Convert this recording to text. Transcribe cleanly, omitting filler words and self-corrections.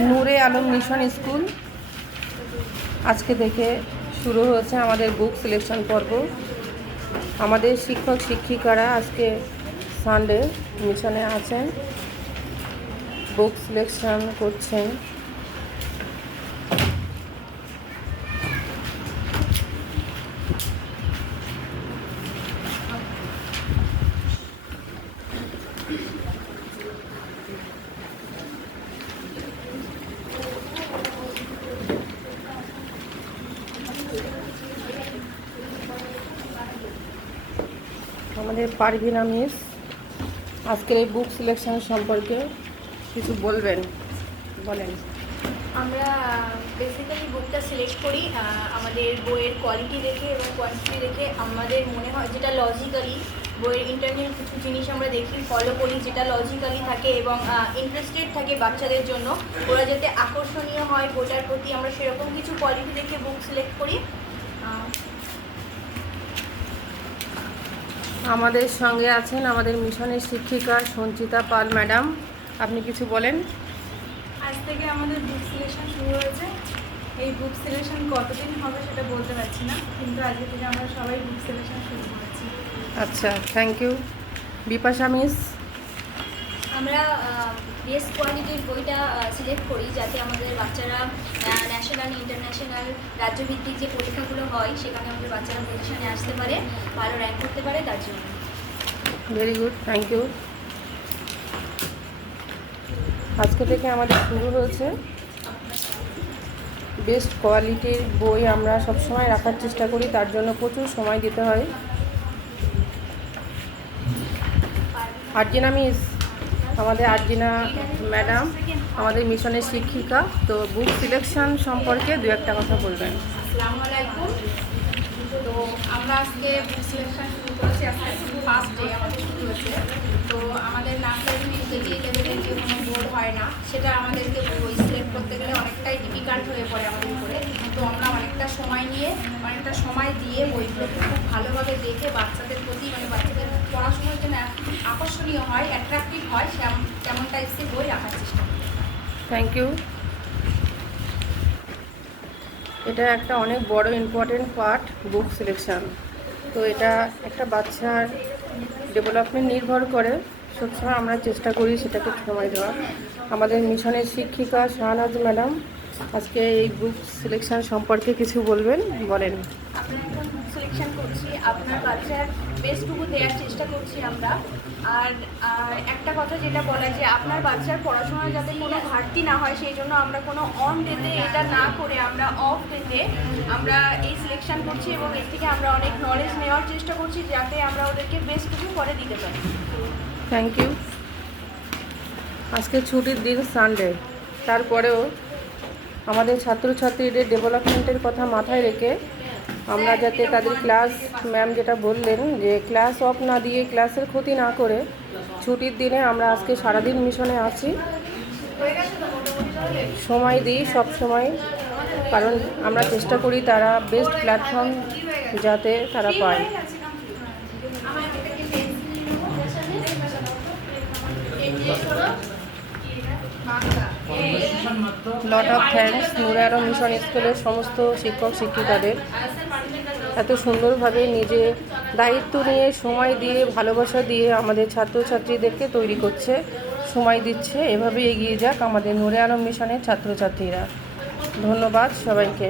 নূরে Alam mission school আজকে থেকে শুরু হয়েছে আমাদের বুক সিলেকশন পর্ব। আমাদের শিক্ষক শিক্ষিকারা আজকে সানডে মিশনে আছেন, বুক সিলেকশন করছেন। আমাদের পারভিনা মিস আজকের এই বুক সিলেকশন সম্পর্কে কিছু বলবেন, বলেন। আমরা বেসিক্যালি বুকটা সিলেক্ট করি আমাদের বইয়ের কোয়ালিটি দেখে এবং কোয়ান্টিটি দেখে। আমাদের মনে হয় যেটা লজিক্যালি, বইয়ের ইন্টারনাল কিছু জিনিস আমরা দেখি, ফলো করি যেটা লজিক্যালি থাকে এবং ইন্টারেস্টেড থাকে বাচ্চাদের জন্য, ওরা যাতে আকর্ষণীয় হয় বইটার প্রতি, আমরা সেরকম কিছু কোয়ালিটি দেখে বুক সিলেক্ট করি। আমাদের সঙ্গে আছেন আমাদের মিশনের শিক্ষিকা সঞ্চিতা পাল ম্যাডাম, আপনি কিছু বলেন। আজ থেকে আমাদের বুক সিলেকশন শুরু হয়েছে। এই বুক সিলেকশন কতদিন হবে সেটা বলতে পারছি না, কিন্তু আজকে থেকে আমরা সবাই বুক সিলেকশন শুরু করেছি। আচ্ছা, থ্যাংক ইউ। বিপাশা মিস, আমরা বেস্ট কোয়ালিটির বইটা সিলেক্ট করি যাতে আমাদের বাচ্চারা ন্যাশনাল ইন্টারন্যাশনাল রাজ্যভিত্তিক যে পরীক্ষাগুলো হয় সেখানে আমাদের বাচ্চারা পজিশনে আসতে পারে, ভালো র্যাঙ্ক করতে পারে, তার জন্য। Very good, thank you. আজকে থেকে আমাদের শুরু হয়েছে বেস্ট কোয়ালিটির বই আমরা সবসময় রাখার চেষ্টা করি, তার জন্য প্রচুর সময় দিতে হয়। আর্জিনা মিস, আমাদের আর্জিনা ম্যাডাম আমাদের মিশনের শিক্ষিকা, তো বুক সিলেকশন সম্পর্কে দু একটা কথা বলবেন। আসসালামু আলাইকুম। তো আমরা আজকে বুক সিলেকশন শুরু করেছি, আজকে ফার্স্ট ডে আমাদের শুরু হয়েছে। তো আমাদের নার্সারি কেজি লেভেলের যে কোনো বোর্ড হয় না, সেটা আমাদেরকে বই সিলেক্ট করতে গেলে অনেকটাই ডিফিকাল্ট হয়ে পড়ে আমাদের উপরে। তো আমরা অনেকটা সময় দিয়ে বইগুলোকে খুব ভালোভাবে দেখে বাচ্চাদের প্রতি, মানে বাচ্চাদের পড়াশোনার জন্য আকর্ষণীয় হয়, অ্যাট্রাকটিভ হয়, তেমন টাইপসের বই রাখার চেষ্টা করি। Thank you. এটা একটা অনেক বড় ইম্পর্টেন্ট পার্ট বুক সিলেকশন। তো এটা একটা বাচ্চার ডেভেলপমেন্ট নির্ভর করে, সবসময় আমরা চেষ্টা করি সেটাকে সময় দেওয়ার। আমাদের মিশনের শিক্ষিকা শাহনাজ ম্যাডাম আজকে এই বুক সিলেকশন সম্পর্কে কিছু বলবেন, বলেন। আমরা এখন বুক সিলেকশন করছি, আপনার বাচ্চার বেস্টটুকু দেওয়ার চেষ্টা করছি আমরা। আর একটা কথা যেটা বলা, যে আপনার বাচ্চার পড়াশোনায় যাতে কোনো ঘাটতি না হয়, সেই জন্য আমরা কোনো অন ডেতে এটা না করে আমরা অফ ডেতে আমরা এই সিলেকশন করছি এবং এর থেকে আমরা অনেক নলেজ নেওয়ার চেষ্টা করছি যাতে আমরা ওদেরকে বেস্টটুকু পরে দিতে পারি। Thank you. আজকে ছুটির দিন, সানডে, তারপরেও আমাদের ছাত্রছাত্রীদের ডেভেলপমেন্টের কথা মাথায় রেখে আমরা যাতে তাদের ক্লাস, ম্যাম যেটা বললেন যে ক্লাস অফ না দিয়ে, ক্লাসের ক্ষতি না করে, ছুটির দিনে আমরা আজকে সারাদিন মিশনে আছি, সময় দিই সব সময়, কারণ আমরা চেষ্টা করি তারা বেস্ট প্ল্যাটফর্ম যাতে তারা পায়। Lot of thanks Nure Alam mission স্কুলের সমস্ত শিক্ষক শিক্ষিকাদের, এত সুন্দরভাবে নিজে দায়িত্ব নিয়ে, সময় দিয়ে, ভালোবাসা দিয়ে আমাদের ছাত্রছাত্রীদেরকে তৈরি করছে, সময় দিচ্ছে। এভাবে এগিয়ে যাক আমাদের নূরে আলম মিশনের ছাত্রছাত্রীরা। ধন্যবাদ সবাইকে।